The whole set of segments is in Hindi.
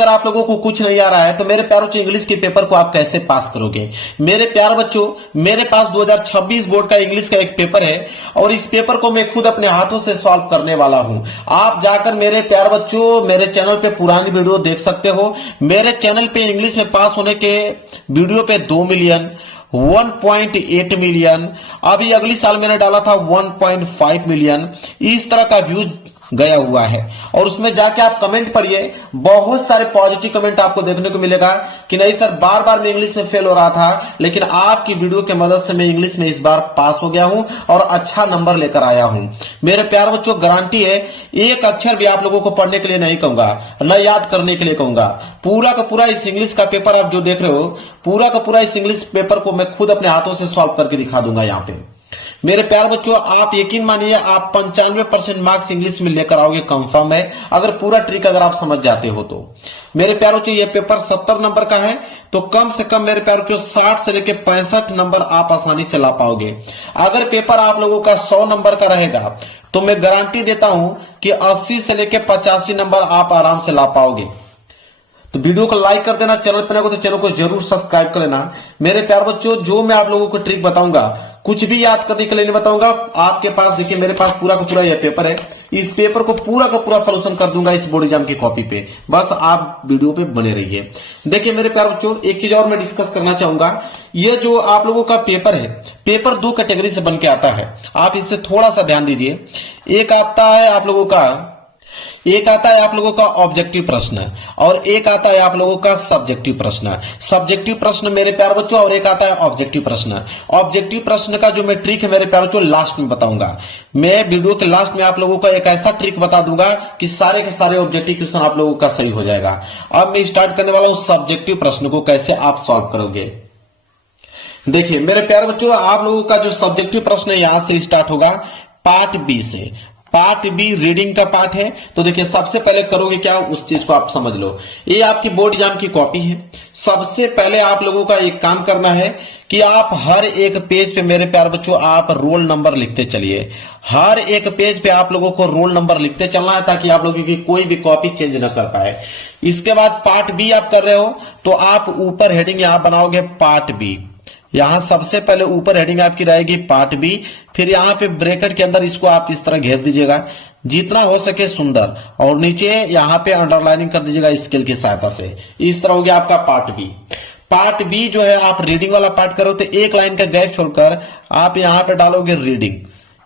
अगर आप लोगों को कुछ नहीं आ रहा है तो मेरे प्यारे बच्चों इंग्लिश के पेपर को आप कैसे पास करोगे? मेरे प्यारे बच्चों, मेरे पास 2026 बोर्ड का इंग्लिश का एक पेपर है और इस पेपर को मैं खुद अपने हाथों से सॉल्व करने वाला हूं। आप जाकर मेरे प्यारे बच्चों मेरे चैनल पे पुरानी वीडियो देख सकते हो। मेरे चैनल पे इंग्लिश में पास होने के वीडियो पे 2 मिलियन, 1.8 मिलियन, अभी अगली साल मैंने डाला था 1.5 मिलियन, इस तरह का व्यूज गया हुआ है। और उसमें जाके आप कमेंट पढ़िए, बहुत सारे पॉजिटिव कमेंट आपको देखने को मिलेगा कि नहीं सर, बार बार मैं इंग्लिश में फेल हो रहा था, लेकिन आपकी वीडियो की मदद से मैं इंग्लिश में इस बार पास हो गया हूं और अच्छा नंबर लेकर आया हूं। मेरे प्यारे बच्चों, गारंटी है, एक अक्षर भी आप लोगों को पढ़ने के लिए नहीं कहूंगा, न याद करने के लिए कहूंगा। पूरा का पूरा इस इंग्लिश का पेपर आप जो देख रहे हो, पूरा का पूरा इस इंग्लिश पेपर को मैं खुद अपने हाथों से सॉल्व करके दिखा दूंगा। यहाँ पे मेरे प्यारे बच्चों, आप यकीन मानिए, आप 95% मार्क्स इंग्लिश में लेकर आओगे, कंफर्म है, अगर पूरा ट्रिक अगर आप समझ जाते हो तो। मेरे प्यारे बच्चों, ये पेपर 70 नंबर का है, तो कम से कम मेरे प्यारे बच्चों 60 से लेकर 65 नंबर आप आसानी से ला पाओगे। अगर पेपर आप लोगों का 100 नंबर का रहेगा तो मैं गारंटी देता हूं कि 80 से लेकर 85 नंबर आप आराम से ला पाओगे। तो वीडियो को लाइक कर देना, चैनल पर नए हो तो चैनल को जरूर सब्सक्राइब कर लेना। मेरे प्यारे बच्चों, जो मैं आप लोगों को ट्रिक बताऊंगा, कुछ भी याद करने के लिए नहीं बताऊंगा। आपके पास देखिए, मेरे पास पूरा का पूरा यह पेपर है, इस पेपर को पूरा का पूरा सोल्यूशन कर दूंगा इस बोर्ड एग्जाम की कॉपी पे। बस आप वीडियो पे बने रहिए। देखिए मेरे प्यारे बच्चों, एक चीज और मैं डिस्कस करना चाहूंगा। ये जो आप लोगों का पेपर है, पेपर 2 कैटेगरी से बन के आता है, आप इससे थोड़ा सा ध्यान दीजिए। एक आता है आप लोगों का ऑब्जेक्टिव प्रश्न और एक आता है आप लोगों का सब्जेक्टिव प्रश्न। सब्जेक्टिव प्रश्न मेरे प्यारे बच्चों, और एक आता है ऑब्जेक्टिव प्रश्न। ऑब्जेक्टिव प्रश्न का जो मैं ट्रिक है मेरे प्यारे बच्चों, लास्ट में बताऊंगा। मैं वीडियो के लास्ट में आप लोगों को एक ऐसा ट्रिक बता दूंगा कि सारे के सारे ऑब्जेक्टिव क्वेश्चन आप लोगों का सही हो जाएगा। अब मैं स्टार्ट करने वाला हूं सब्जेक्टिव प्रश्न को कैसे आप सॉल्व करोगे। देखिए मेरे प्यारे बच्चों, आप लोगों का जो सब्जेक्टिव प्रश्न है यहां से स्टार्ट होगा, पार्ट बी से। पार्ट बी रीडिंग का पार्ट है। तो देखिए सबसे पहले करोगे क्या, उस चीज को आप समझ लो। ये आपकी बोर्ड एग्जाम की कॉपी है। सबसे पहले आप लोगों का एक काम करना है कि आप हर एक पेज पे मेरे प्यारे बच्चों आप रोल नंबर लिखते चलिए। हर एक पेज पे आप लोगों को रोल नंबर लिखते चलना है, ताकि आप लोगों की कोई भी कॉपी चेंज न कर पाए। इसके बाद पार्ट बी आप कर रहे हो तो आप ऊपर हेडिंग यहां बनाओगे पार्ट बी। यहां सबसे पहले ऊपर हेडिंग आपकी रहेगी पार्ट बी, फिर यहां पे ब्रैकेट के अंदर इसको आप इस तरह घेर दीजिएगा जितना हो सके सुंदर, और नीचे यहां पे अंडरलाइनिंग कर दीजिएगा स्केल की सहायता से। इस तरह हो गया आपका पार्ट बी। पार्ट बी जो है आप रीडिंग वाला पार्ट करो तो एक लाइन का गैप छोड़कर आप यहां पे डालोगे रीडिंग,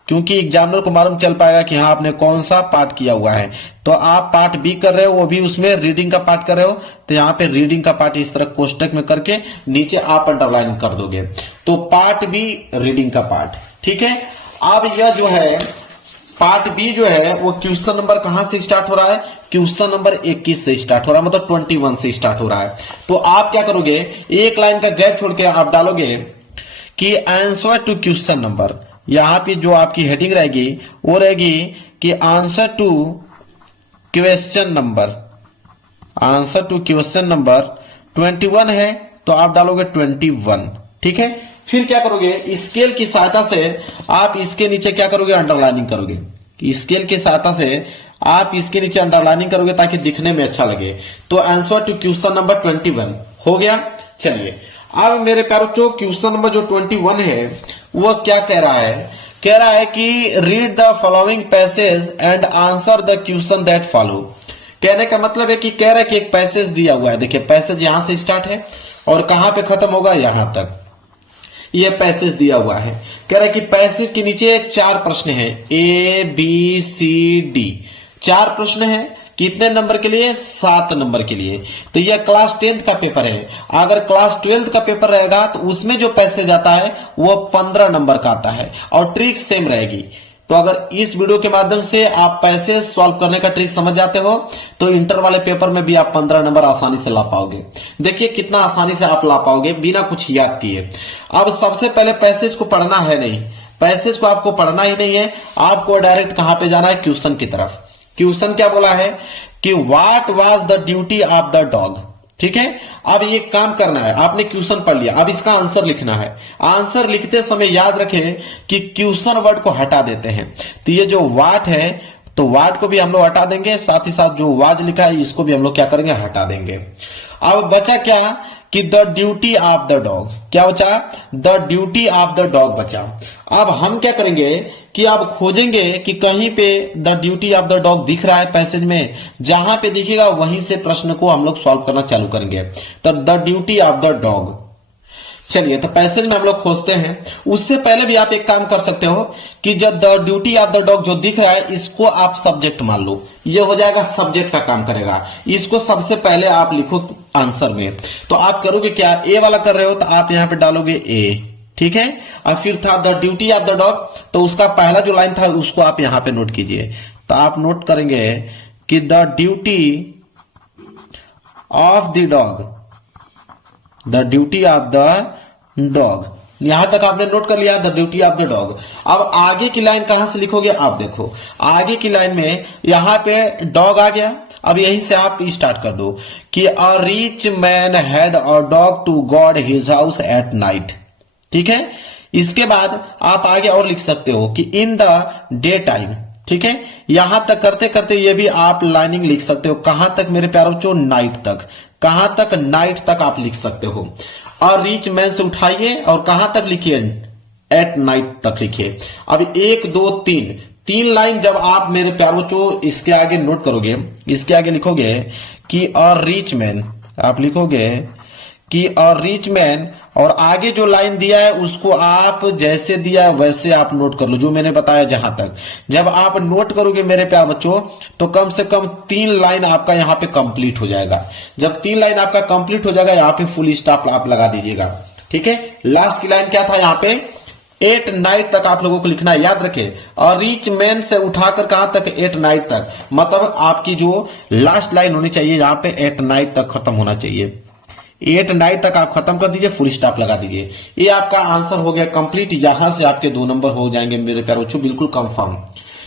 क्योंकि एग्जामिनर को मालूम चल पाएगा कि हाँ आपने कौन सा पार्ट किया हुआ है। तो आप पार्ट बी कर रहे हो, वो भी उसमें रीडिंग का पार्ट कर रहे हो, तो यहाँ पे रीडिंग का पार्ट इस तरह कोष्टक में करके नीचे आप अंडरलाइन कर दोगे। तो पार्ट बी रीडिंग का पार्ट, ठीक है। अब यह जो है पार्ट बी जो है वो क्वेश्चन नंबर कहां से स्टार्ट हो रहा है, क्वेश्चन नंबर 21 से स्टार्ट हो रहा है, मतलब 21 से स्टार्ट हो रहा है। तो आप क्या करोगे, एक लाइन का गैप छोड़ के आप डालोगे कि आंसर टू क्वेश्चन नंबर। यहां पे जो आपकी हेडिंग रहेगी वो रहेगी कि answer to question number, answer to question number 21 है तो आप डालोगे 21, ठीक है। फिर क्या करोगे, स्केल की सहायता से आप इसके नीचे क्या करोगे, अंडरलाइनिंग करोगे। स्केल की सहायता से आप इसके नीचे अंडरलाइनिंग करोगे ताकि दिखने में अच्छा लगे। तो आंसर टू क्वेश्चन नंबर 21 हो गया। चलिए अब मेरे प्यारे बच्चों, क्वेश्चन नंबर जो 21 है वो क्या कह रहा है कि read the following passage and answer the question that follow. कहने का मतलब है कि कह रहा है कि एक पैसेज दिया हुआ है। देखिए पैसेज यहां से स्टार्ट है और कहां पे खत्म होगा, यहां तक ये पैसेज दिया हुआ है। कह रहा है कि पैसेज के नीचे 4 प्रश्न है, ए बी सी डी, 4 प्रश्न है। कितने नंबर के लिए, 7 नंबर के लिए। तो यह क्लास 10th का पेपर है। अगर क्लास 12th का पेपर रहेगा तो उसमें जो पैसेज आता है वो 15 नंबर का आता है और ट्रिक सेम रहेगी। तो अगर इस वीडियो के माध्यम से आप पैसेज सॉल्व करने का ट्रिक समझ जाते हो तो इंटर वाले पेपर में भी आप 15 नंबर आसानी से ला पाओगे। देखिए कितना आसानी से आप ला पाओगे बिना कुछ याद किए। अब सबसे पहले पैसेज को पढ़ना है नहीं, पैसेज को आपको पढ़ना ही नहीं है, आपको डायरेक्ट कहां पे जाना है, क्वेश्चन की तरफ। क्वेश्चन क्या बोला है कि what was the duty of the dog, ठीक है। अब ये काम करना है, आपने क्वेश्चन पढ़ लिया, अब इसका आंसर लिखना है। आंसर लिखते समय याद रखें कि क्वेश्चन वर्ड को हटा देते हैं। तो ये जो व्हाट है तो वाट को भी हम लोग हटा देंगे, साथ ही साथ जो वाज लिखा है इसको भी हम लोग क्या करेंगे, हटा देंगे। अब बचा क्या कि the duty of the dog, क्या बचा, the duty of the dog बचा। अब हम क्या करेंगे कि अब खोजेंगे कि कहीं पे the duty of the dog दिख रहा है पैसेज में, जहां पे दिखेगा वहीं से प्रश्न को हम लोग सॉल्व करना चालू करेंगे। तो the duty of the dog, चलिए तो पैसेज में हम लोग खोजते हैं। उससे पहले भी आप एक काम कर सकते हो कि जब the duty of the dog जो दिख रहा है इसको आप सब्जेक्ट मान लो, ये हो जाएगा सब्जेक्ट का काम करेगा। इसको सबसे पहले आप लिखो आंसर में। तो आप करोगे क्या, ए वाला कर रहे हो तो आप यहां पे डालोगे ए, ठीक है। और फिर था the duty of the dog, तो उसका पहला जो लाइन था उसको आप यहां पे नोट कीजिए। तो आप नोट करेंगे कि the duty of the dog, the duty of the dog, यहां तक आपने नोट कर लिया, the duty of the dog. अब आगे की लाइन कहां से लिखोगे, आप देखो आगे की लाइन में यहां पे डॉग आ गया। अब यहीं से आप स्टार्ट कर दो कि a rich man had a dog to guard his house at night, ठीक है। इसके बाद आप आगे और लिख सकते हो कि इन द डे टाइम, ठीक है। यहां तक करते करते ये भी आप लाइनिंग लिख सकते हो, कहां तक मेरे प्यारों बच्चों, नाइट तक। कहां तक, नाइट तक आप लिख सकते हो। और रिच मैन से उठाइए और कहां तक लिखिए, एट नाइट तक लिखिए। अब 1 2 3 तीन लाइन जब आप मेरे प्यारों बच्चों इसके आगे नोट करोगे, इसके आगे लिखोगे कि अ रिच मैन, आप लिखोगे कि अ रिच मैन, और आगे जो लाइन दिया है उसको आप जैसे दिया वैसे आप नोट कर लो, जो मैंने बताया जहां तक। जब आप नोट करोगे मेरे प्यार बच्चों तो कम से कम 3 लाइन आपका यहां पे कंप्लीट हो जाएगा। जब 3 लाइन आपका कंप्लीट हो जाएगा यहां पे फुल स्टॉप आप लगा दीजिएगा, ठीक है। लास्ट की लाइन क्या था, यहां पे एट नाइट तक आप लोगों को लिखना है, याद रखें। और रिच मैन से उठाकर कहां तक, एट नाइट तक, मतलब आपकी जो लास्ट लाइन होनी चाहिए यहां पे एट नाइट तक खत्म होना चाहिए। 8 नाइट तक आप खत्म कर दीजिए, फुल स्टॉप लगा दीजिए। ये आपका आंसर हो गया कंप्लीट। यहां से आपके 2 नंबर हो जाएंगे मेरे प्यारे बच्चों, बिल्कुल कंफर्म।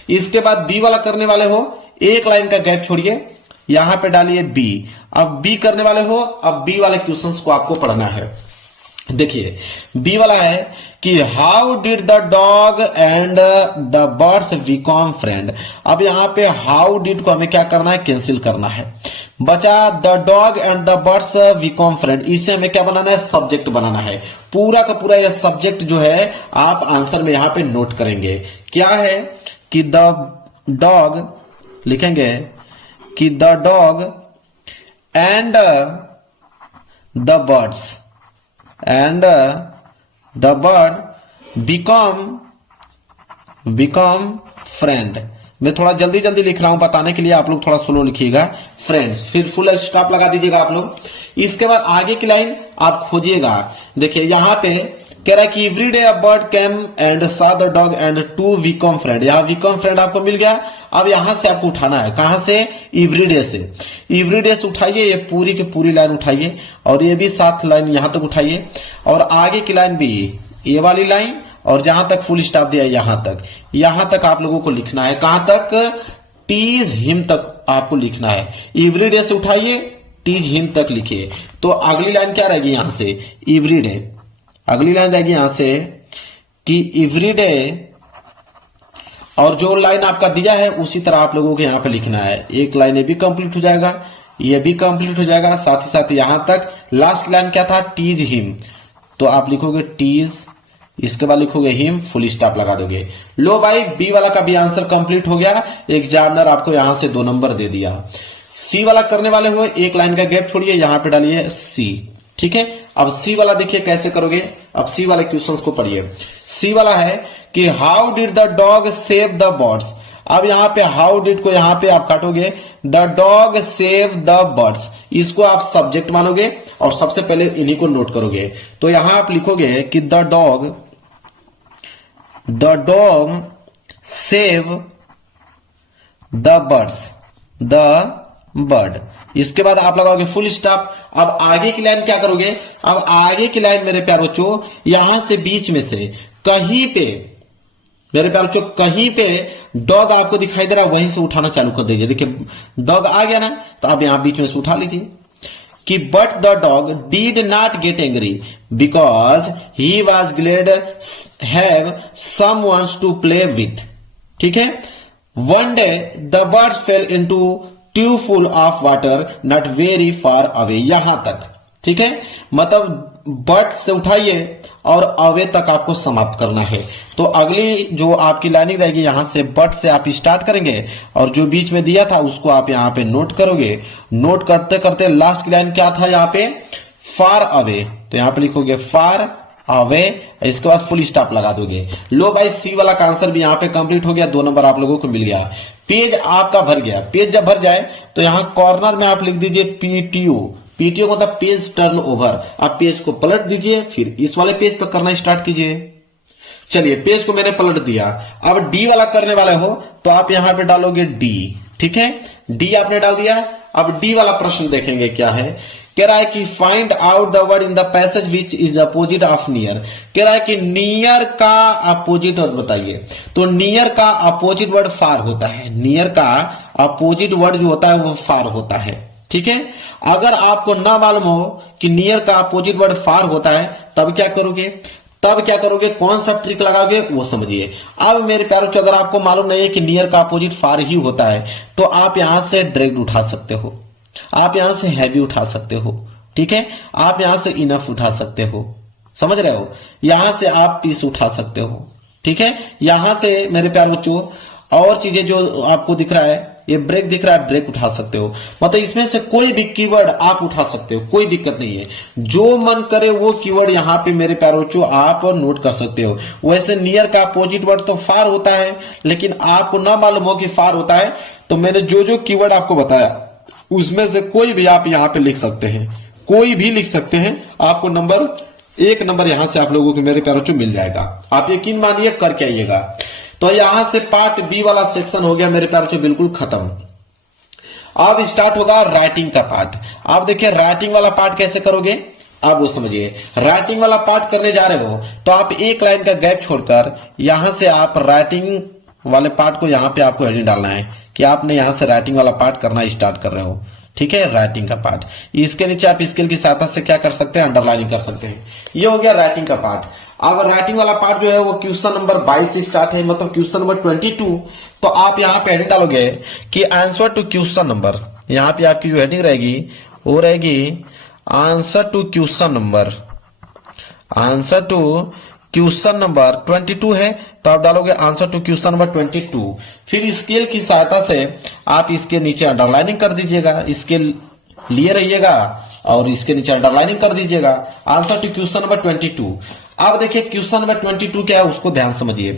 इसके बाद बी वाला करने वाले हो, एक लाइन का गैप छोड़िए, यहां पे डालिए बी। अब बी करने वाले हो, अब बी वाले क्वेश्चंस को आपको पढ़ना है। देखिए बी वाला है कि how did the dog and the birds become friend. अब यहां पे हाउ डिड को हमें क्या करना है, कैंसिल करना है। बचा the dog and the birds become friend, इसे हमें क्या बनाना है, सब्जेक्ट बनाना है। पूरा का पूरा यह सब्जेक्ट जो है आप आंसर में यहां पे नोट करेंगे। क्या है कि द डॉग, लिखेंगे कि the dog and the birds and the bird become friend। मैं थोड़ा जल्दी जल्दी लिख रहा हूं बताने के लिए, आप लोग थोड़ा स्लो लिखिएगा। फ्रेंड्स, फिर फुल स्टॉप लगा दीजिएगा आप लोग। इसके बाद आगे की लाइन आप खोजिएगा। देखिए यहां पे कह रहा है कि every day a bird came and saw the dog and to become friend. यहां बिकम फ्रेंड आपको मिल गया। अब यहां से आपको उठाना है, कहां से, एवरी डे से। एवरी डे से उठाइए, ये पूरी की पूरी लाइन उठाइए और ये भी 7 लाइन यहां तक उठाइए, और आगे की लाइन भी ये वाली लाइन, और जहां तक फुल स्टॉप दिया यहां तक आप लोगों को लिखना है। कहां तक, टीज हिम तक आपको लिखना है। एवरी डे से उठाइए, टीज हिम तक लिखिए। तो अगली लाइन क्या रहेगी यहां से, एवरी डे। अगली लाइन रहेगी यहां से कि एवरी डे, और जो लाइन आपका दिया है उसी तरह आप लोगों को यहां पे लिखना है। एक लाइन ये भी कंप्लीट हो जाएगा, ये भी कंप्लीट हो जाएगा, साथ ही साथ यहां तक। लास्ट लाइन क्या था, टीज हिम, तो आप लिखोगे टीज, इसके बाद लिखोगे हिम, फुल स्टॉप लगा दोगे। लो भाई, बी वाला का भी आंसर कंप्लीट हो गया। एग्जामिनर आपको यहां से 2 नंबर दे दिया। सी वाला करने वाले हो, एक लाइन का गैप छोड़िए, यहां पे डालिए सी, ठीक है। अब सी वाला देखिए कैसे करोगे। अब सी वाले क्वेश्चंस को पढ़िए। सी वाला है कि how did the dog save the birds. अब यहां पे हाउ डिड को यहां पे आप काटोगे, the dog save the birds, इसको आप सब्जेक्ट मानोगे और सबसे पहले इन्हीं को नोट करोगे। तो यहां आप लिखोगे कि the dog save the birds, the bird. इसके बाद आप लगाओगे फुल स्टॉप। अब आगे की लाइन क्या करोगे, अब आगे की लाइन मेरे प्यारे बच्चों यहां से बीच में से कहीं पे, मेरे प्यारे बच्चों कहीं पे डॉग आपको दिखाई दे रहा है, वहीं से उठाना चालू कर दीजिए। देखिए डॉग आ गया ना, तो आप यहां बीच में से उठा लीजिए कि but the dog did not get angry because he was glad have someone to play with, ठीक है। One day the birds fell into tube full of water not very far away, यहां तक, ठीक है। मतलब बट से उठाइए और अवे तक आपको समाप्त करना है। तो अगली जो आपकी लाइनिंग रहेगी यहां से बट से आप स्टार्ट करेंगे और जो बीच में दिया था उसको आप यहां पे नोट करोगे। नोट करते करते लास्ट की लाइन क्या था यहां पे, फार अवे, तो यहां पे लिखोगे फार अवे, इसके बाद फुल स्टॉप लगा दोगे। लो भाई सी वाला का आंसर भी यहां पे कंप्लीट हो गया, 2 नंबर आप लोगों को मिल गया। पेज आपका भर गया। पेज जब भर जाए तो यहां कॉर्नर में आप लिख दीजिए पीटीओ। पीटीओ मतलब पेज टर्न ओवर। आप पेज को पलट दीजिए, फिर इस वाले पेज पर करना स्टार्ट कीजिए। चलिए पेज को मैंने पलट दिया। अब डी वाला करने वाले हो तो आप यहां पे डालोगे डी, ठीक है। डी आपने डाल दिया। अब डी वाला प्रश्न देखेंगे क्या है। कह रहा है कि find out the word in the passage which is opposite of near. कह रहा है कि नियर का अपोजिट वर्ड बताइए। तो नियर का अपोजिट वर्ड फार होता है। नियर का अपोजिट वर्ड जो होता है वो फार होता है, ठीक है। अगर आपको ना मालूम हो कि नियर का अपोजिट वर्ड फार होता है तब क्या करोगे, कौन सा ट्रिक लगाओगे वो समझिए। अब मेरे प्यारों अगर आपको मालूम नहीं है कि नियर का अपोजिट फार ही होता है तो आप यहां से डायरेक्ट उठा सकते हो, आप यहां से हैवी उठा सकते हो, ठीक है। आप यहां से इनफ उठा सकते हो, समझ रहे हो। यहां से आप पीस उठा सकते हो, ठीक है। यहां से मेरे प्यारे बच्चों और चीजें जो आपको दिख रहा है, ये ब्रेक दिख रहा है, ब्रेक उठा सकते हो। मतलब इसमें से कोई भी कीवर्ड आप उठा सकते हो, कोई दिक्कत नहीं है। जो मन करे वो कीवर्ड यहां पे मेरे प्यारे बच्चों आप नोट कर सकते हो। वैसे नियर का अपोजिट वर्ड तो फार होता है, लेकिन आपको ना मालूम हो कि फार होता है तो मैंने जो जो कीवर्ड आपको बताया उसमें से कोई भी आप यहां पे लिख सकते हैं, कोई भी लिख सकते हैं। आपको एक नंबर यहां से आप लोगों को मेरे प्यारों मिल जाएगा। आप यकीन मानिए करके आइएगा। तो यहां से पार्ट बी वाला सेक्शन हो गया मेरे प्यारों बिल्कुल खत्म। अब स्टार्ट होगा राइटिंग का पार्ट। आप देखिए राइटिंग वाला पार्ट कैसे करोगे आप वो समझिए। राइटिंग वाला पार्ट करने जा रहे हो तो आप एक लाइन का गैप छोड़कर यहां से आप राइटिंग वाले पार्ट को यहां पे आपको हेडिंग डालना है कि आपने यहां से राइटिंग वाला पार्ट करना स्टार्ट कर रहे हो, ठीक है। राइटिंग का पार्ट, इसके नीचे आप स्केल की सहायता से क्या कर सकते हैं, अंडरलाइनिंग कर सकते हैं। ये हो गया राइटिंग का पार्ट। अब राइटिंग वाला पार्ट जो है वो क्वेश्चन नंबर 22 से स्टार्ट है, मतलब क्वेश्चन नंबर 22। तो आप यहाँ पे हेडिंग डालोगे कि आंसर टू क्वेश्चन नंबर, यहाँ पे आपकी जो हेडिंग रहेगी वो रहेगी answer to question number, answer to question number 22 है तो आप डालोगे आंसर टू क्वेश्चन नंबर 22। फिर स्केल की सहायता से आप इसके नीचे अंडरलाइनिंग कर दीजिएगा, स्केल लिए रहिएगा और इसके नीचे अंडरलाइनिंग कर दीजिएगा आंसर टू क्वेश्चन नंबर 22। अब देखिए क्वेश्चन नंबर 22 क्या है उसको ध्यान समझिए।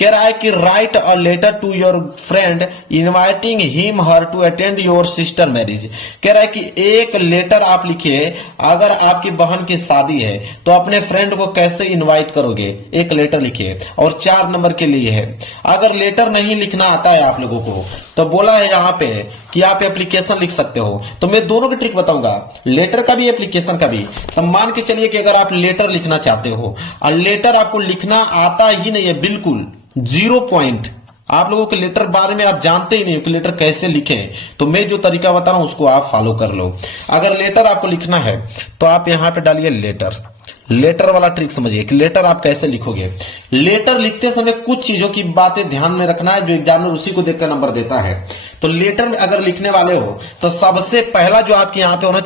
कह रहा है कि write a letter to your friend inviting him her to attend your sister marriage. कह रहा है कि एक लेटर आप लिखिए, अगर आपकी बहन की शादी है तो अपने फ्रेंड को कैसे इनवाइट करोगे, एक लेटर लिखिए और 4 नंबर के लिए है। अगर लेटर नहीं लिखना आता है आप लोगों को तो बोला है यहाँ पे कि आप एप्लीकेशन लिख सकते हो। तो मैं दोनों की ट्रिक बताऊंगा, लेटर का भी एप्लीकेशन का भी। तो मान के चलिए कि अगर आप लेटर लिखना चाहते हो और लेटर आपको लिखना आता ही नहीं है, बिल्कुल 0 पॉइंट, आप लोगों के लेटर बारे में आप जानते ही नहीं हो कि लेटर कैसे लिखें, तो मैं जो तरीका बता रहा हूं उसको आप फॉलो कर लो। अगर लेटर आपको लिखना है तो आप यहां पे डालिए लेटर। लेटर वाला ट्रिक समझिए कि लेटर आप कैसे लिखोगे। लेटर लिखते समय कुछ चीजों की बातें ध्यान में रखना है, जो एग्जामिनर उसी को देखकर नंबर देता है। तो लेटर में अगर लिखने वाले हो तो सबसे पहला जो आपके यहां पे होना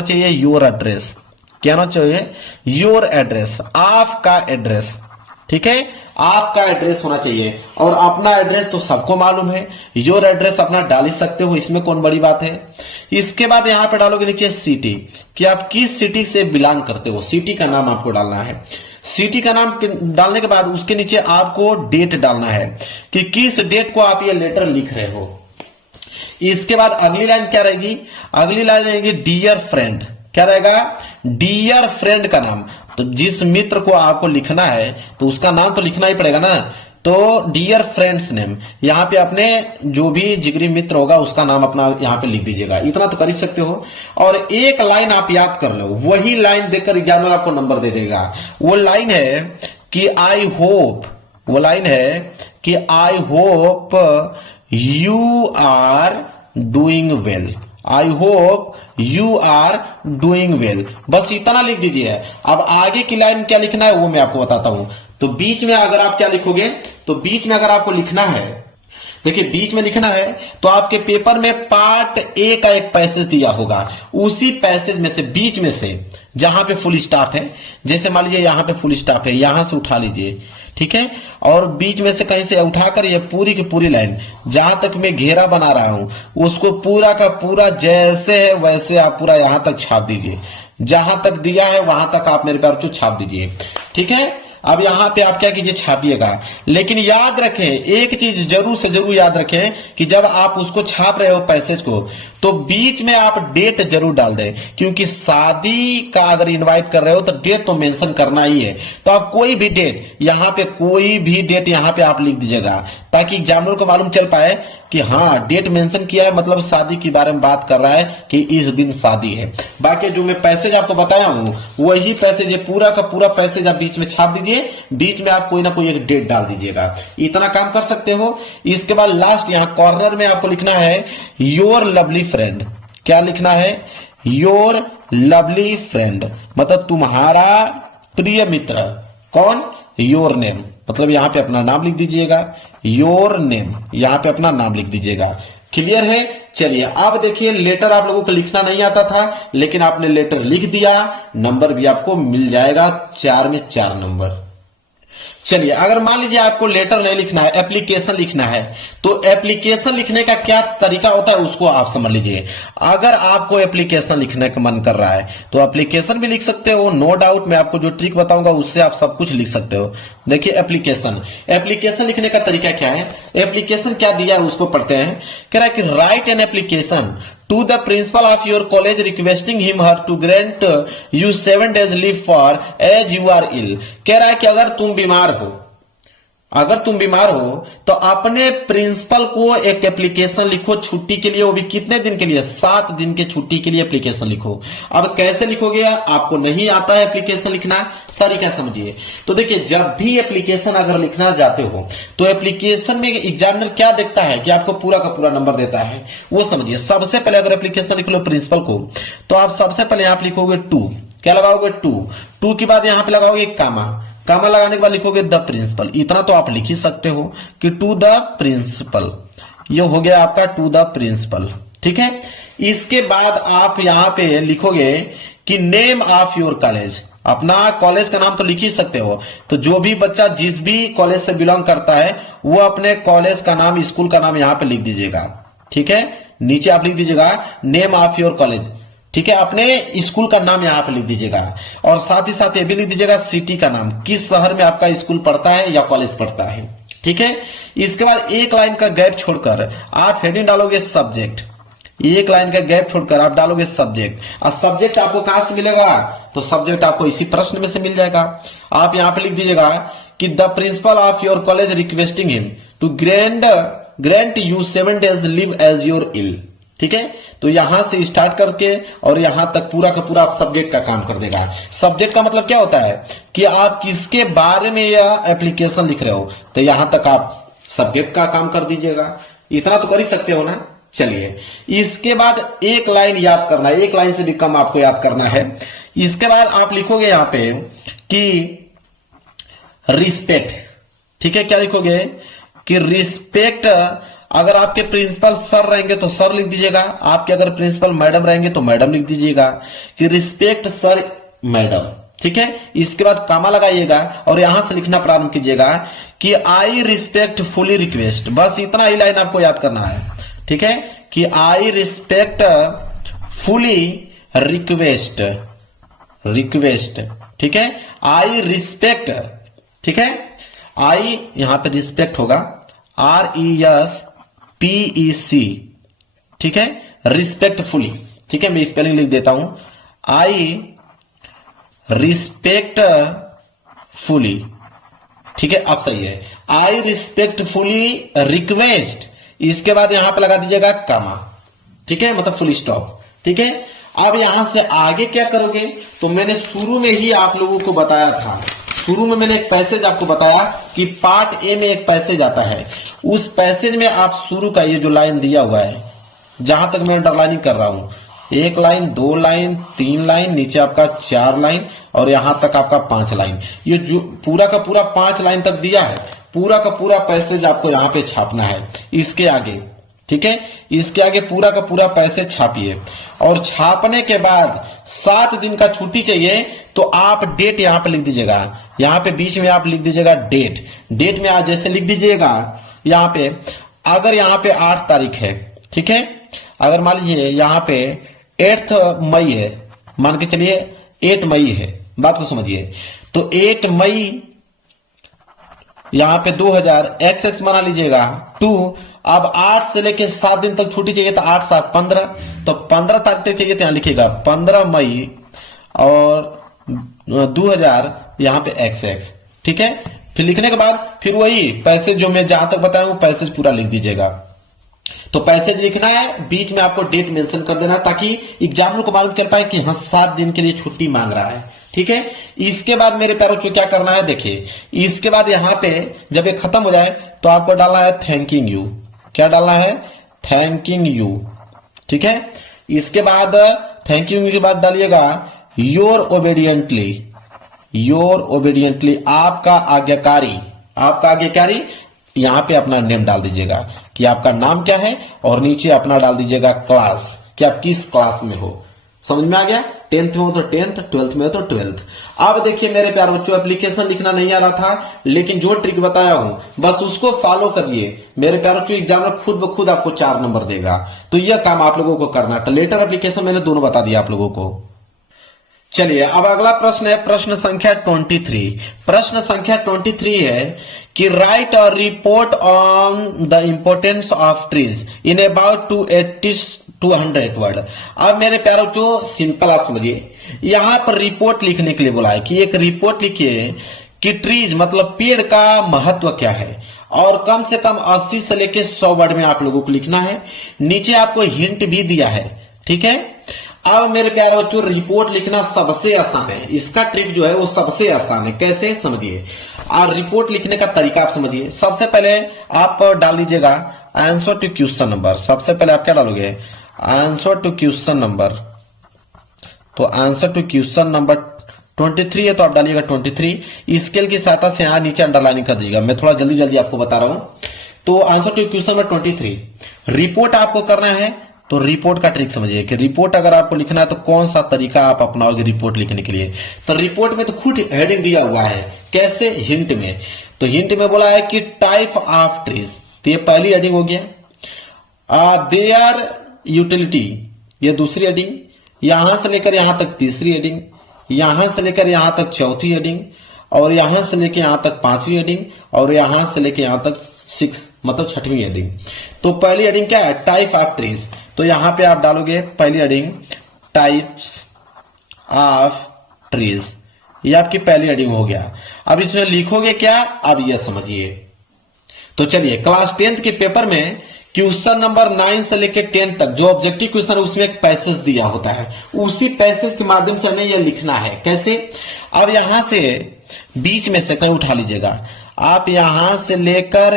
चाहिए योर एड्रेस। क्या होना चाहिए, योर एड्रेस, आपका एड्रेस, ठीक है। आपका एड्रेस होना चाहिए और अपना एड्रेस तो सबको मालूम है, योर एड्रेस अपना डाल ही सकते हो, इसमें कौन बड़ी बात है। इसके बाद यहां पे डालोगे नीचे सिटी, कि आप किस सिटी से बिलोंग करते हो, सिटी का नाम आपको डालना है। सिटी का नाम डालने के बाद उसके नीचे आपको डेट डालना है कि किस डेट को आप ये लेटर लिख रहे हो। इसके बाद अगली लाइन क्या रहेगी, अगली लाइन रहेगी डियर फ्रेंड। क्या रहेगा, डियर फ्रेंड का नाम। तो जिस मित्र को आपको लिखना है तो उसका नाम तो लिखना ही पड़ेगा ना, तो डियर फ्रेंड्स नेम, यहाँ पे अपने जो भी जिगरी मित्र होगा उसका नाम अपना यहाँ पे लिख दीजिएगा। इतना तो कर ही सकते हो। और एक लाइन आप याद कर लो, वही लाइन देखकर एग्जामिनर आपको नंबर दे देगा। वो लाइन है कि आई होप, वो लाइन है कि I hope you are doing well, I hope you are doing well, बस इतना लिख दीजिए। अब आगे की लाइन क्या लिखना है वो मैं आपको बताता हूं। तो बीच में अगर आप क्या लिखोगे, तो बीच में अगर आपको लिखना है देखिए बीच में लिखना है तो आपके पेपर में पार्ट ए का एक पैसेज दिया होगा, उसी पैसेज में से बीच में से जहां पे फुल स्टॉप है, जैसे मान लीजिए यहां पे फुल स्टॉप है, यहां से उठा लीजिए, ठीक है, और बीच में से कहीं से उठाकर ये पूरी की पूरी लाइन जहां तक मैं घेरा बना रहा हूं उसको पूरा का पूरा जैसे है वैसे आप पूरा यहां तक छाप दीजिए, जहां तक दिया है वहां तक आप मेरे प्यारे बच्चों छाप दीजिए, ठीक है। अब यहां पे आप क्या कीजिए, छापिएगा, लेकिन याद रखें एक चीज जरूर से जरूर याद रखें कि जब आप उसको छाप रहे हो पैसेज को तो बीच में आप डेट जरूर डाल दें, क्योंकि शादी का अगर इनवाइट कर रहे हो तो डेट तो मेंशन करना ही है। तो आप कोई भी डेट यहां पे, कोई भी डेट यहां पे आप लिख दीजिएगा ताकि एग्जामिनर को मालूम चल पाए कि हाँ डेट मेंशन किया है, मतलब शादी के बारे में बात कर रहा है कि इस दिन शादी है। बाकी जो मैं पैसेज आपको बताया हूं वही पैसेज है, पूरा का पूरा पैसेज आप बीच में छाप दीजिए, बीच में आप कोई ना कोई एक डेट डाल दीजिएगा, इतना काम कर सकते हो। इसके बाद लास्ट यहां कॉर्नर में आपको लिखना है योर लवली फ्रेंड। क्या लिखना है? योर लवली फ्रेंड, मतलब तुम्हारा प्रिय मित्र। कौन? योर नेम, मतलब यहां पे अपना नाम लिख दीजिएगा, योर नेम, यहां पे अपना नाम लिख दीजिएगा। क्लियर है? चलिए अब देखिए, लेटर आप लोगों को लिखना नहीं आता था लेकिन आपने लेटर लिख दिया, नंबर भी आपको मिल जाएगा, 4 में 4 नंबर। चलिए अगर मान लीजिए आपको लेटर नहीं लिखना है, एप्लीकेशन लिखना है, तो एप्लीकेशन लिखने का क्या तरीका होता है उसको आप समझ लीजिए। अगर आपको एप्लीकेशन लिखने का मन कर रहा है तो एप्लीकेशन भी लिख सकते हो, नो डाउट। मैं आपको जो ट्रिक बताऊंगा उससे आप सब कुछ लिख सकते हो। देखिए एप्लीकेशन लिखने का तरीका क्या है, एप्लीकेशन क्या दिया है उसको पढ़ते हैं। कह रहा है कि right an application to the principal of your college requesting him her to grant you 7 days leave for as you are ill। कह रहा है कि अगर तुम बीमार हो तो अपने प्रिंसिपल को एक एप्लीकेशन लिखो छुट्टी के लिए, वो भी कितने दिन के लिए? 7 दिन के छुट्टी के लिए एप्लीकेशन लिखो। अब कैसे लिखोगे? आपको नहीं आता है एप्लीकेशन लिखना, तरीका समझिए। तो देखिए जब भी एप्लीकेशन अगर लिखना जाते हो तो एप्लीकेशन में एग्जामिनर क्या देखता है कि आपको पूरा का पूरा नंबर देता है, वो समझिए। सबसे पहले अगर एप्लीकेशन लिख लो प्रिंसिपल को तो आप सबसे पहले यहां लिखोगे 2। क्या लगाओगे? 2 के बाद यहां पे लगाओगे कामा लगाने के बाद लिखोगे द प्रिंसिपल। इतना तो आप लिख ही सकते हो कि टू द प्रिंसिपल, ये हो गया आपका टू द प्रिंसिपल, ठीक है। इसके बाद आप यहां पे लिखोगे कि नेम ऑफ योर कॉलेज, अपना कॉलेज का नाम तो लिख ही सकते हो। तो जो भी बच्चा जिस भी कॉलेज से बिलोंग करता है वो अपने कॉलेज का नाम, स्कूल का नाम यहां पे लिख दीजिएगा, ठीक है। नीचे आप लिख दीजिएगा नेम ऑफ योर कॉलेज, ठीक है, अपने स्कूल का नाम यहां पे लिख दीजिएगा। और साथ ही साथ ये भी लिख दीजिएगा सिटी का नाम, किस शहर में आपका स्कूल पढ़ता है या कॉलेज पढ़ता है, ठीक है। इसके बाद एक लाइन का गैप छोड़कर आप हेडिंग डालोगे सब्जेक्ट, एक लाइन का गैप छोड़कर आप डालोगे सब्जेक्ट। और सब्जेक्ट आपको कहां से मिलेगा? तो सब्जेक्ट आपको इसी प्रश्न में से मिल जाएगा। आप यहां पे लिख दीजिएगा कि the principal of your college requesting him to grant you 7 days leave as your ill, ठीक है। तो यहां से स्टार्ट करके और यहां तक पूरा का पूरा आप सब्जेक्ट का काम कर देगा। सब्जेक्ट का मतलब क्या होता है कि आप किसके बारे में यह एप्लीकेशन लिख रहे हो, तो यहां तक आप सब्जेक्ट का काम कर दीजिएगा। इतना तो कर ही सकते हो ना। चलिए इसके बाद एक लाइन याद करना है, एक लाइन से भी कम आपको याद करना है। इसके बाद आप लिखोगे यहां पे कि रिस्पेक्ट, ठीक है। क्या लिखोगे कि रिस्पेक्ट, अगर आपके प्रिंसिपल सर रहेंगे तो सर लिख दीजिएगा, आपके अगर प्रिंसिपल मैडम रहेंगे तो मैडम लिख दीजिएगा कि रिस्पेक्ट सर मैडम, ठीक है। इसके बाद कामा लगाइएगा और यहां से लिखना प्रारंभ कीजिएगा कि आई रिस्पेक्टफुली रिक्वेस्ट। बस इतना ही लाइन आपको याद करना है, ठीक है, कि आई रिस्पेक्ट फुली रिक्वेस्ट, ठीक है। आई रिस्पेक्ट, ठीक है, आई यहां पे रिस्पेक्ट होगा RESPEC, ठीक है, रिस्पेक्टफुली, ठीक है। मैं स्पेलिंग लिख देता हूं, आई रिस्पेक्टफुली, ठीक है। अब सही है, आई रिस्पेक्टफुली रिक्वेस्ट। इसके बाद यहां पे लगा दीजिएगा कामा, ठीक है, मतलब फुल स्टॉप, ठीक है। अब यहां से आगे क्या करोगे? तो मैंने शुरू में ही आप लोगों को बताया था, शुरू में मैंने एक पैसेज आपको बताया कि पार्ट ए में एक पैसेज आता है, उस पैसेज में आप शुरू का ये जो लाइन दिया हुआ है, जहां तक मैं अंडरलाइनिंग कर रहा हूं, 1 लाइन 2 लाइन 3 लाइन, नीचे आपका 4 लाइन और यहां तक आपका 5 लाइन, ये जो पूरा का पूरा 5 लाइन तक दिया है पूरा का पूरा पैसेज आपको यहाँ पे छापना है इसके आगे, ठीक है। इसके आगे पूरा का पूरा पैसेज छापिए और छापने के बाद 7 दिन का छुट्टी चाहिए तो आप डेट यहाँ पे लिख दीजिएगा। यहाँ पे बीच में आप लिख दीजिएगा डेट। डेट में आप जैसे लिख दीजिएगा यहाँ पे, अगर यहाँ पे 8 तारीख है, ठीक है, अगर मान लीजिए यहाँ पे 8 मई है, मान के चलिए 8 मई है, बात को समझिए, तो 8 मई यहाँ पे 2000 XX बना लीजिएगा 2। अब 8 से लेके 7 दिन तक छुट्टी चाहिए तो 8 7 15, तो 15 तारीख तक चाहिए तो यहाँ लिखिएगा 15 मई और 2000 यहाँ पे XX, ठीक है। फिर लिखने के बाद फिर वही पैसेज जो मैं जहां तक बताया हूं पैसेज पूरा लिख दीजिएगा। तो पैसेज लिखना है, बीच में आपको डेट मेंशन कर देना ताकि एग्जामिनर को मालूम चल पाए कि हाँ 7 दिन के लिए छुट्टी मांग रहा है, ठीक है। इसके बाद मेरे प्यारों को क्या करना है, देखिए इसके बाद यहाँ पे जब ये खत्म हो जाए तो आपको डालना है थैंकिंग यू। क्या डालना है, थैंकिंग यू, ठीक है। इसके बाद थैंकिंग यू के बाद डालिएगा योर ओबेडियंटली, योर ओबेडियंटली, आपका आज्ञाकारी, आपका आज्ञाकारी। यहां पे अपना नेम डाल दीजिएगा कि आपका नाम क्या है और नीचे अपना डाल दीजिएगा क्लास, कि आप किस क्लास में हो। समझ में आ गया, 10th में हो तो 10th, 12th में हो तो 12th। अब देखिए मेरे प्यारे बच्चों, एप्लीकेशन लिखना नहीं आ रहा था, लेकिन जो ट्रिक बताया हूं बस उसको फॉलो करिए मेरे प्यारे बच्चों, एग्जामिनर खुद ब खुद आपको 4 नंबर देगा। तो यह काम आप लोगों को करना है। तो लेटर एप्लीकेशन मैंने दोनों बता दिया आप लोगों को। चलिए अब अगला प्रश्न है प्रश्न संख्या 23। प्रश्न संख्या 23 है कि write a report on the importance of trees in about 200 word. अब मेरे प्यारों जो सिंपल आप समझिए, यहां पर रिपोर्ट लिखने के लिए बोला है कि एक रिपोर्ट लिखिए कि ट्रीज मतलब पेड़ का महत्व क्या है, और कम से कम 80 से लेके 100 वर्ड में आप लोगों को लिखना है। नीचे आपको हिंट भी दिया है, ठीक है। अब मेरे प्यारे बच्चों रिपोर्ट लिखना सबसे आसान है, इसका ट्रिक जो है वो सबसे आसान है। कैसे समझिए, और रिपोर्ट लिखने का तरीका आप समझिए। सबसे पहले आप डाल दीजिएगा आंसर टू क्वेश्चन नंबर। सबसे पहले आप क्या डालोगे, आंसर टू क्वेश्चन नंबर। तो आंसर टू क्वेश्चन नंबर 23 है तो आप डालिएगा 23। स्केल की सहायता से यहां नीचे अंडरलाइनिंग कर दीजिएगा, मैं थोड़ा जल्दी जल्दी आपको बता रहा हूं। तो answer to question number 23, report आपको करना है। तो रिपोर्ट का ट्रिक समझिए कि रिपोर्ट अगर आपको लिखना है तो कौन सा तरीका आप अपनाओगे रिपोर्ट लिखने के लिए। तो रिपोर्ट में तो खुद हेडिंग दिया हुआ है, कैसे, हिंट में। तो हिंट में बोला है कि टाइप ऑफ ट्रीज, तो ये पहली हेडिंग हो गया। देयर यूटिलिटी, ये दूसरी हेडिंग। यहां से लेकर यहां तक तीसरी हेडिंग, यहां से लेकर यहां तक चौथी हेडिंग, और यहां से लेकर यहां तक 5वीं हेडिंग, और यहां से लेकर यहां तक 6 मतलब 6वीं हेडिंग। तो पहली हेडिंग क्या है, टाइप ऑफ ट्रीज। तो यहां पे आप डालोगे पहली हेडिंग टाइप्स ऑफ ट्रीज, ये आपकी पहली हेडिंग हो गया। अब इसमें लिखोगे क्या, अब यह समझिए। तो चलिए क्लास 10th के पेपर में क्वेश्चन नंबर 9 से लेकर 10 तक जो ऑब्जेक्टिव क्वेश्चन है उसमें एक पैसेज दिया होता है, उसी पैसेज के माध्यम से हमें यह लिखना है। कैसे, अब यहां से बीच में से कहीं उठा लीजिएगा, आप यहां से लेकर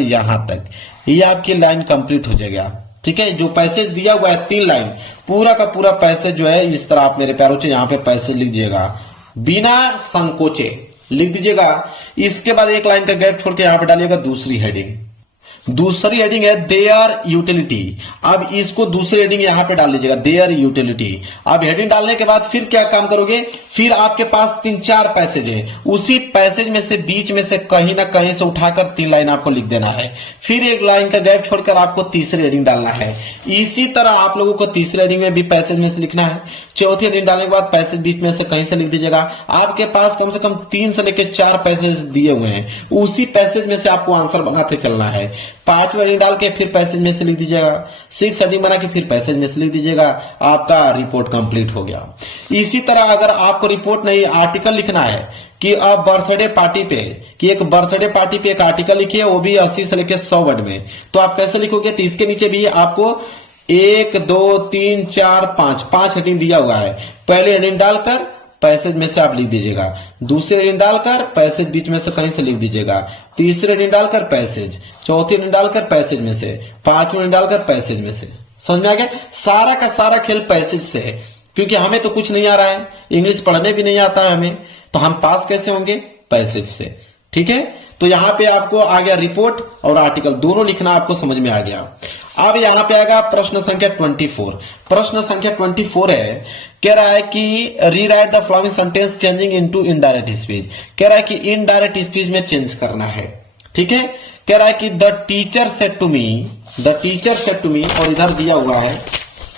यहां तक, ये आपकी लाइन कंप्लीट हो जाएगा, ठीक है। जो पैसेज दिया हुआ है 3 लाइन, पूरा का पूरा पैसेज जो है इस तरह आप मेरे प्यारों से यहाँ पे पैसेज लिख दीजिएगा, बिना संकोचे लिख दीजिएगा। इसके बाद एक लाइन का गैप छोड़ के यहां पे डालिएगा दूसरी हेडिंग। दूसरी हेडिंग है देयर यूटिलिटी। अब इसको दूसरी हेडिंग यहां पे डाल लीजिएगा, देयर यूटिलिटी। अब हेडिंग डालने के बाद फिर क्या काम करोगे, फिर आपके पास 3-4 पैसेज है, उसी पैसेज में से बीच में से कहीं ना कहीं से उठाकर 3 लाइन आपको लिख देना है। फिर एक लाइन का गैप छोड़कर आपको तीसरी हेडिंग डालना है। इसी तरह आप लोगों को तीसरी हेडिंग में भी पैसेज में से लिखना है। चौथी हेडिंग डालने के बाद पैसेज बीच में से कहीं से लिख दीजिएगा। आपके पास कम से कम 3 से लेकर 4 पैसेज दिए हुए हैं, उसी पैसेज में से आपको आंसर बनाते चलना है। 5वीं हेडिंग डाल के फिर पैसेज में से लिख दीजिएगा, 6 हेडिंग बना के फिर पैसेज में से लिख दीजिएगा, आपका रिपोर्ट कंप्लीट हो गया। इसी तरह अगर आपको रिपोर्ट नहीं आर्टिकल लिखना है कि अब बर्थडे पार्टी पे, कि एक बर्थडे पार्टी पे एक आर्टिकल लिखिए, वो भी 80 से लेकर 100 वर्ड में, तो आप कैसे लिखोगे, तो इसके नीचे भी आपको 1 2 3 4 5 हेडिंग दिया हुआ है। पहले हेडिंग डालकर पैसेज में से आप लिख दीजिएगा, दूसरी हेडिंग डालकर पैसेज बीच में से कहीं से लिख दीजिएगा, तीसरी हेडिंग डालकर पैसेज, चौथी हेडिंग डालकर पैसेज में से, 5वीं हेडिंग डालकर पैसेज में से। समझ में आ गया, सारा का सारा खेल पैसेज से है। क्योंकि हमें तो कुछ नहीं आ रहा है, इंग्लिश पढ़ने भी नहीं आता है हमें, तो हम पास कैसे होंगे, पैसेज से। ठीक है, तो यहां पे आपको आ गया रिपोर्ट और आर्टिकल दोनों लिखना आपको समझ में आ गया। अब यहां पे आएगा प्रश्न संख्या 24। प्रश्न संख्या 24 है, कह रहा है कि rewrite the following sentence changing into indirect speech. कह रहा है कि इनडायरेक्ट स्पीच में चेंज करना है। ठीक है, कह रहा है कि the teacher said to me, the teacher said to me, और इधर दिया हुआ है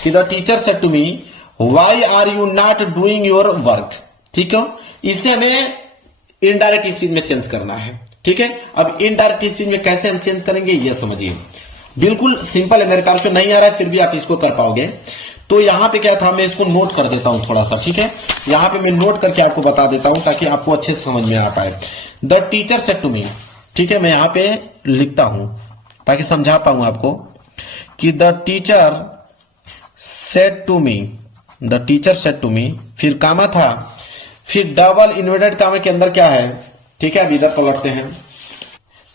कि the teacher said to me why are you not doing your work. ठीक है, इसे हमें इनडायरेक्ट स्पीच में चेंज करना है। ठीक है, अब इनडायरेक्ट स्पीच में कैसे हम चेंज करेंगे ये समझिए, बिल्कुल सिंपल है। मेरे ख्याल से नहीं आ रहा है फिर भी आप इसको कर पाओगे। तो यहां पे क्या था, मैं इसको नोट कर देता हूं थोड़ा सा। ठीक है, यहां पे मैं नोट करके आपको बता देता हूं ताकि आपको अच्छे से समझ में आ पाए। The teacher said to me, ठीक है, मैं यहां पे लिखता हूं ताकि समझा पाऊं आपको कि the teacher said to me, the teacher said to me, फिर कामा था, फिर डबल इन्वर्टेड कामा के अंदर क्या है। ठीक है, अब इधर पलटते हैं,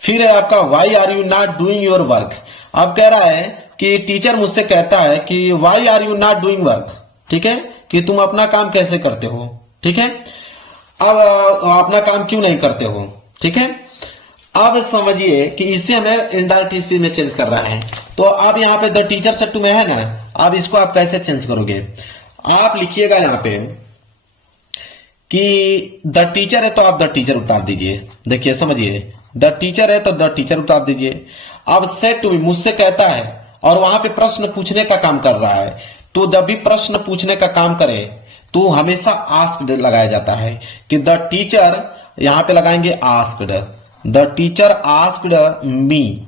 फिर है आपका why are you not doing your work. अब कह रहा है कि टीचर मुझसे कहता है कि why are you not doing work. ठीक है, कि तुम अपना काम कैसे करते हो। ठीक है, अब अपना काम क्यों नहीं करते हो। ठीक है, अब समझिए कि इससे हमें इनडायरेक्ट स्पीच में चेंज कर रहा है। तो अब यहाँ पे the teacher said to me है ना, अब इसको आप कैसे चेंज करोगे। आप लिखिएगा यहाँ पे कि द टीचर है तो आप द टीचर उतार दीजिए। देखिए समझिए, द टीचर है तो द टीचर उतार दीजिए। अब सेड टू मी मुझसे कहता है और वहां पे प्रश्न पूछने का काम कर रहा है, तो जब भी प्रश्न पूछने का काम करे तो हमेशा आस्क्ड लगाया जाता है कि द टीचर, यहां पे लगाएंगे asked, the teacher asked me.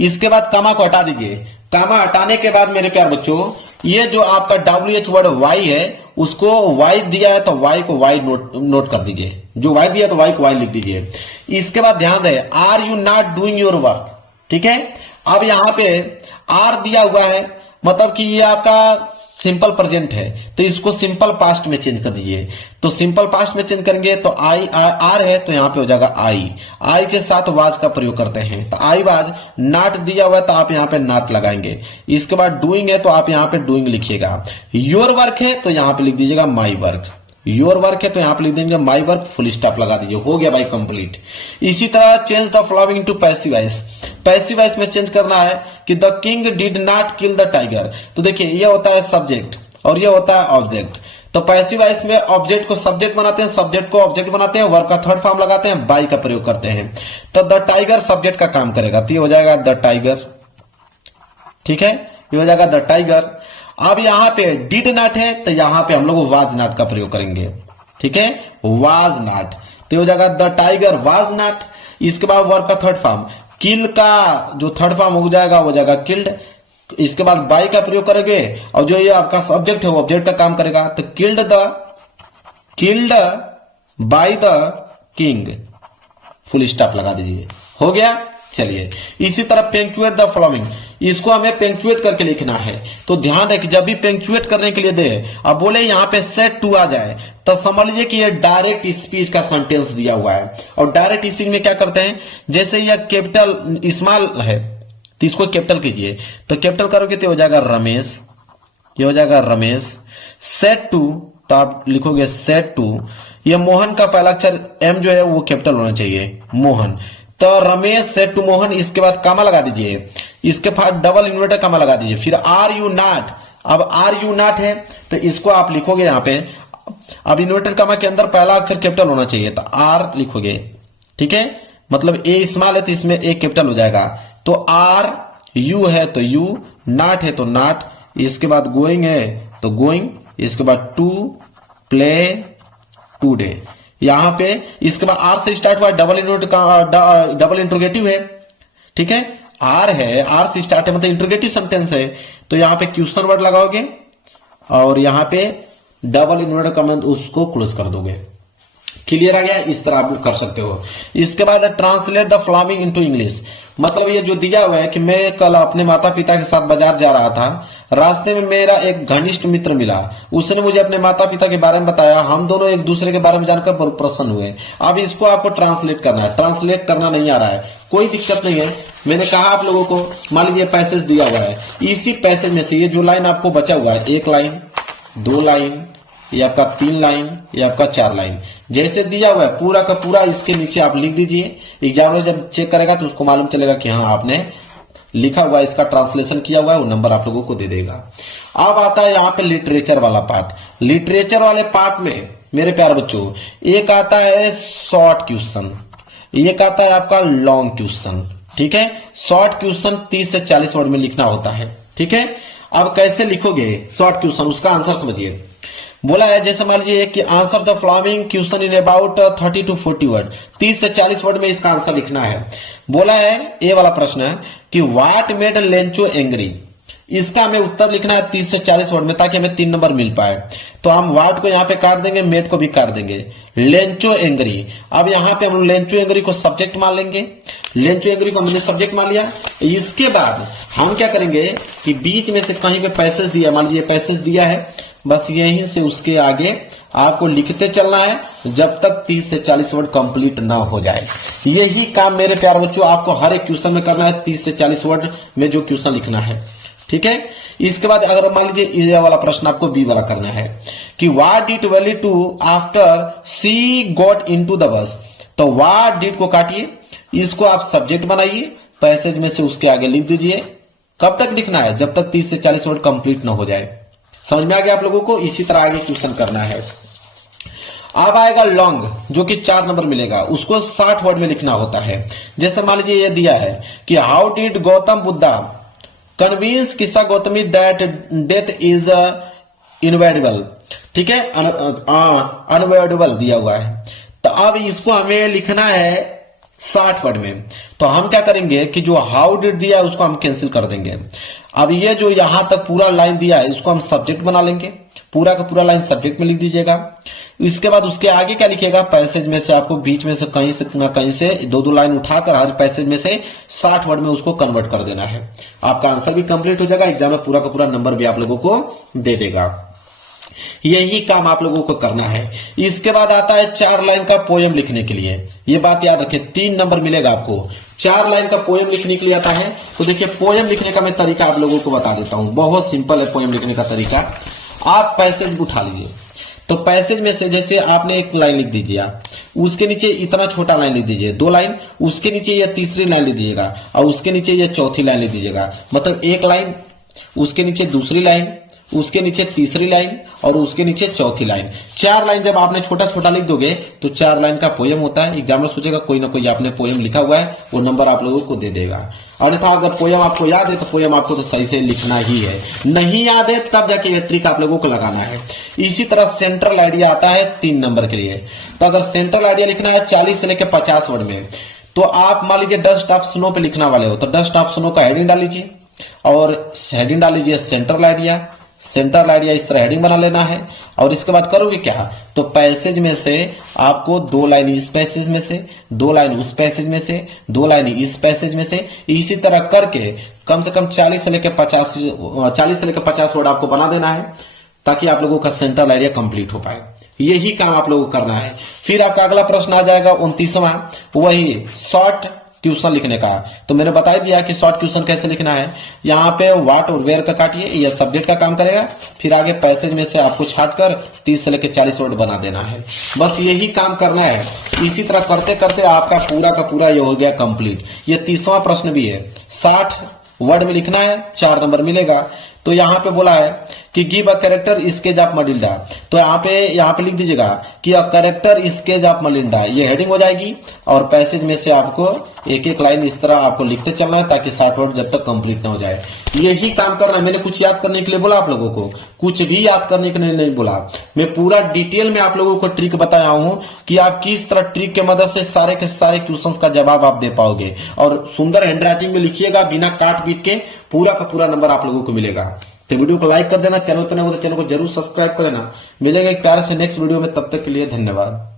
इसके बाद कामा को हटा दीजिए। कामा हटाने के बाद मेरे प्यार बच्चों, ये जो आपका WH वर्ड वाई है उसको वाई दिया है तो वाई को वाई नोट कर दीजिए। जो वाई दिया तो वाई को वाई लिख दीजिए। इसके बाद ध्यान रहे, are you not doing your work. ठीक है, अब यहां पे आर दिया हुआ है, मतलब कि ये आपका सिंपल प्रेजेंट है, तो इसको सिंपल पास्ट में चेंज कर दीजिए। तो सिंपल पास्ट में चेंज करेंगे तो आई आर है तो यहां पे हो जाएगा आई। आई के साथ वाज का प्रयोग करते हैं, तो आई वाज। नॉट दिया हुआ है तो आप यहां पे नॉट लगाएंगे। इसके बाद डूइंग है तो आप यहां पे डूइंग लिखिएगा। योर वर्क है तो यहां पे लिख दीजिएगा माई वर्क। योर वर्क है तो यहां पे लिख देंगे माई वर्क, फुल स्टॉप लगा दीजिए, हो गया भाई कंप्लीट। इसी तरह change the following to passive voice. Passive voice में चेंज करना है कि the king did not kill the tiger. तो देखिए ये होता है सब्जेक्ट और ये होता है ऑब्जेक्ट। तो पैसिव वॉइस में ऑब्जेक्ट को सब्जेक्ट बनाते हैं, सब्जेक्ट को ऑब्जेक्ट बनाते हैं, वर्ब का थर्ड फॉर्म लगाते हैं, बाई का प्रयोग करते हैं। तो द टाइगर सब्जेक्ट का काम करेगा तो ये हो जाएगा द टाइगर। ठीक है, ये हो जाएगा द टाइगर। अब यहां पे डिड नॉट है तो यहां पे हम लोग वाज नॉट का प्रयोग करेंगे। ठीक है, वाज नॉट, तो हो जाएगा द टाइगर वाज नॉट। इसके बाद वर्ब का थर्ड फॉर्म, किल का जो थर्ड फॉर्म हो जाएगा वो जाएगा किल्ड। इसके बाद बाई का प्रयोग करेंगे और जो ये आपका सब्जेक्ट है वो ऑब्जेक्ट का काम करेगा, तो killed by the king, full stop लगा दीजिए, हो गया। चलिए इसी तरह पेंचुएट द फॉलोइंग, इसको हमें पेंचुएट करके लिखना है। तो ध्यान रहे कि जब भी पेंचुएट करने के लिए दे, अब बोले यहां पे सेड टू आ जाए तो समझ लीजिए कि ये डायरेक्ट स्पीच का सेंटेंस दिया हुआ है। और डायरेक्ट स्पीच में क्या करते हैं, जैसे यह कैपिटल स्मॉल है तो इसको कैपिटल कीजिए, तो कैपिटल करोगे तो हो जाएगा रमेश, ये हो जाएगा रमेश। सेड टू तो आप लिखोगे सेड टू, ये मोहन का पहला अक्षर एम जो है वो कैपिटल होना चाहिए, मोहन। तो रमेश सेड टू मोहन, इसके बाद कामा लगा दीजिए, इसके बाद डबल इन्वर्टेड कामा लगा दीजिए, फिर आर यू नॉट। अब आर यू नॉट है तो इसको आप लिखोगे यहां पे, अब इन्वर्टेड कामा के अंदर पहला अक्षर कैपिटल होना चाहिए तो आर लिखोगे। ठीक है, मतलब ए स्मॉल है तो इसमें ए कैपिटल हो जाएगा। तो आर, यू है तो यू, नॉट है तो नॉट, इसके बाद गोइंग है तो गोइंग, इसके बाद टू प्ले टूडे। यहां पे इसके बाद आर से स्टार्ट हुआ, डबल इंट्रोगेटिव है। ठीक है, आर है, आर से स्टार्ट है मतलब इंट्रोगेटिव सेंटेंस है, तो यहां पे क्वेश्चन वर्ड लगाओगे और यहां पे डबल इन्वर्टेड कॉमा उसको क्लोज कर दोगे। क्लियर आ गया, इस तरह आप कर सकते हो। इसके बाद translate the following into English, मतलब ये जो दिया हुआ है कि मैं कल अपने माता पिता के साथ बाजार जा रहा था, रास्ते में मेरा एक घनिष्ठ मित्र मिला, उसने मुझे अपने माता पिता के बारे में बताया, हम दोनों एक दूसरे के बारे में जानकर बहुत प्रसन्न हुए। अब इसको आपको ट्रांसलेट करना है, ट्रांसलेट करना नहीं आ रहा है कोई दिक्कत नहीं है। मैंने कहा आप लोगों को, मान लीजिए पैसेज दिया हुआ है, इसी पैसेज में से ये जो लाइन आपको बचा हुआ है, एक लाइन, दो लाइन, ये आपका 3 लाइन, ये आपका 4 लाइन। जैसे दिया हुआ है पूरा का पूरा इसके नीचे आप लिख दीजिए। एग्जामिनर जब चेक करेगा तो उसको मालूम चलेगा कि हाँ आपने लिखा हुआ, इसका ट्रांसलेशन किया हुआ है, वो नंबर आप लोगों को दे देगा। अब आता है यहाँ पे लिटरेचर वाला पार्ट। लिटरेचर वाले पार्ट में मेरे प्यारे बच्चों एक आता है शॉर्ट क्वेश्चन, एक आता है आपका लॉन्ग क्वेश्चन। ठीक है, शॉर्ट क्वेश्चन 30 से 40 वर्ड में लिखना होता है। ठीक है, अब कैसे लिखोगे शॉर्ट क्वेश्चन, उसका आंसर समझिए। बोला है जैसे मान लीजिए कि answer the following question in about 30 to 40 word, 30 से 40 वर्ड में इसका आंसर लिखना है। बोला है ये वाला प्रश्न है कि व्हाट मेड लेंचो एंग्री, इसका हमें उत्तर लिखना है 30 से 40 वर्ड में, ताकि हमें 3 नंबर मिल पाए। तो हम व्हाट को यहाँ पे काट देंगे, मेड को भी काट देंगे, लेंचो एंग्री। अब यहाँ पे हम लेंचो एंग्री को सब्जेक्ट मान लेंगे, लेंचो एंग्री को हमने सब्जेक्ट मान लिया। इसके बाद हम क्या करेंगे कि बीच में से कहीं पे पैसेज दिया, मान लीजिए पैसेज दिया है, बस यहीं से उसके आगे आपको लिखते चलना है जब तक 30 से 40 वर्ड कंप्लीट ना हो जाए। यही काम मेरे प्यारे बच्चों आपको हर एक क्वेश्चन में करना है, 30 से 40 वर्ड में जो क्वेश्चन लिखना है। ठीक है, इसके बाद अगर मान लीजिए ये वाला प्रश्न आपको बी वाला करना है कि what did Valli do after she got into the bus, तो व्हाट डिड को काटिए, इसको आप सब्जेक्ट बनाइए, पैसेज में से उसके आगे लिख दीजिए। कब तक लिखना है, जब तक 30 से 40 वर्ड कंप्लीट ना हो जाए। समझ में आ गया आप लोगों को, इसी तरह आगे क्वेश्चन करना है। अब आएगा लॉन्ग, जो कि 4 नंबर मिलेगा, उसको 60 वर्ड में लिखना होता है। जैसे मान लीजिए ये दिया है कि how did Gautam Buddha convince किस्सा गौतमी दैट डेथ इज इनवेडिबल। ठीक है, अनवेडिबल दिया हुआ है। तो अब इसको हमें लिखना है 60 वर्ड में। तो हम क्या करेंगे कि जो हाउ डिड दिया है उसको हम कैंसिल कर देंगे। अब ये जो यहां तक पूरा लाइन दिया है इसको हम सब्जेक्ट बना लेंगे, पूरा का पूरा लाइन सब्जेक्ट में लिख दीजिएगा। इसके बाद उसके आगे क्या लिखिएगा, पैसेज में से आपको बीच में से कहीं से 2-2 लाइन उठाकर हर पैसेज में से 60 वर्ड में उसको कन्वर्ट कर देना है। आपका आंसर भी कंप्लीट हो जाएगा, एग्जाम में पूरा का पूरा नंबर भी आप लोगों को दे देगा। यही काम आप लोगों को करना है। इसके बाद आता है 4 लाइन का पोएम लिखने के लिए। ये बात याद रखें, 3 नंबर मिलेगा आपको। 4 लाइन का पोएम लिखने के लिए आता है। तो देखिए पोएम लिखने का मैं तरीका आप लोगों को बता देता हूं, बहुत सिंपल है पोएम लिखने का तरीका। आप पैसेज उठा लीजिए, तो पैसेज में से जैसे आपने एक लाइन लिख दीजिए, उसके नीचे इतना छोटा लाइन लिख दीजिए, 2 लाइन, उसके नीचे यह तीसरी लाइन लिख दीजिएगा और उसके नीचे यह चौथी लाइन लिख दीजिएगा। मतलब 1 लाइन, उसके नीचे दूसरी लाइन, उसके नीचे तीसरी लाइन और उसके नीचे चौथी लाइन। 4 लाइन जब आपने छोटा छोटा लिख दोगे तो 4 लाइन का पोएम होता है। एग्जामिनर सोचेगा कोई ना कोई आपने पोएम लिखा हुआ है, वो नंबर आप लोगों को दे देगा। और अन्यथा अगर पोएम आपको याद है तो पोएम आपको तो सही से लिखना ही है, नहीं याद है तब जाके ये ट्रिक आप लोगों को लगाना है। इसी तरह सेंट्रल आइडिया आता है 3 नंबर के लिए। तो अगर सेंट्रल आइडिया लिखना है 40 से लेकर 50 वर्ड में, तो आप मान लीजिए डस्ट ऑफ स्नो पे लिखना वाले हो, तो डस्ट ऑफ स्नो का हेडिंग डाल लीजिए और हेडिंग डाल लीजिए सेंट्रल आइडिया। सेंट्रल आइडिया इस तरह हेडिंग बना लेना है। और इसके बाद करोगे क्या, तो पैसेज में से आपको 2 लाइन इस पैसेज में से, 2 लाइन उस पैसेज में से, 2 लाइन इस पैसेज में से, इसी तरह करके कम से कम 40 से लेकर 50 वर्ड आपको बना देना है, ताकि आप लोगों का सेंट्रल आइडिया कंप्लीट हो पाए। यही काम आप लोगों को करना है। फिर आपका अगला प्रश्न आ जाएगा 29वां, वही शॉर्ट क्वेश्चन लिखने का। तो मैंने बता दिया कि शॉर्ट क्वेश्चन कैसे लिखना है। यहाँ पे व्हाट और वेयर का काटिए, यह सब्जेक्ट का काम करेगा। फिर आगे पैसेज में से आपको छाटकर 30 से लेकर 40 वर्ड बना देना है। बस यही काम करना है। इसी तरह करते करते आपका पूरा का पूरा ये हो गया कंप्लीट। ये 30वां प्रश्न भी है, 60 वर्ड में लिखना है, 4 नंबर मिलेगा। तो यहाँ पे बोला है कि give a character sketch of Malinda, तो यहाँ पे लिख दीजिएगा कि a character sketch of Malinda, ये हेडिंग हो जाएगी। और पैसेज में से आपको एक एक लाइन इस तरह आपको लिखते चलना है, ताकि 60 वर्ड जब तक कंप्लीट ना हो जाए। यही काम करना है। मैंने कुछ याद करने के लिए बोला आप लोगों को, कुछ भी याद करने के लिए नहीं बोला। मैं पूरा डिटेल में आप लोगों को ट्रिक बताया हूं कि आप किस तरह ट्रिक के मदद से सारे के सारे क्वेश्चंस का जवाब आप दे पाओगे। और सुंदर हैंडराइटिंग में लिखिएगा, बिना काट पीट के, पूरा का पूरा नंबर आप लोगों को मिलेगा। तो वीडियो को लाइक कर देना, चैनल पर नए हो तो चैनल को जरूर सब्सक्राइब कर लेना। मिलेगा एक प्यारे से नेक्स्ट वीडियो में, तब तक के लिए धन्यवाद।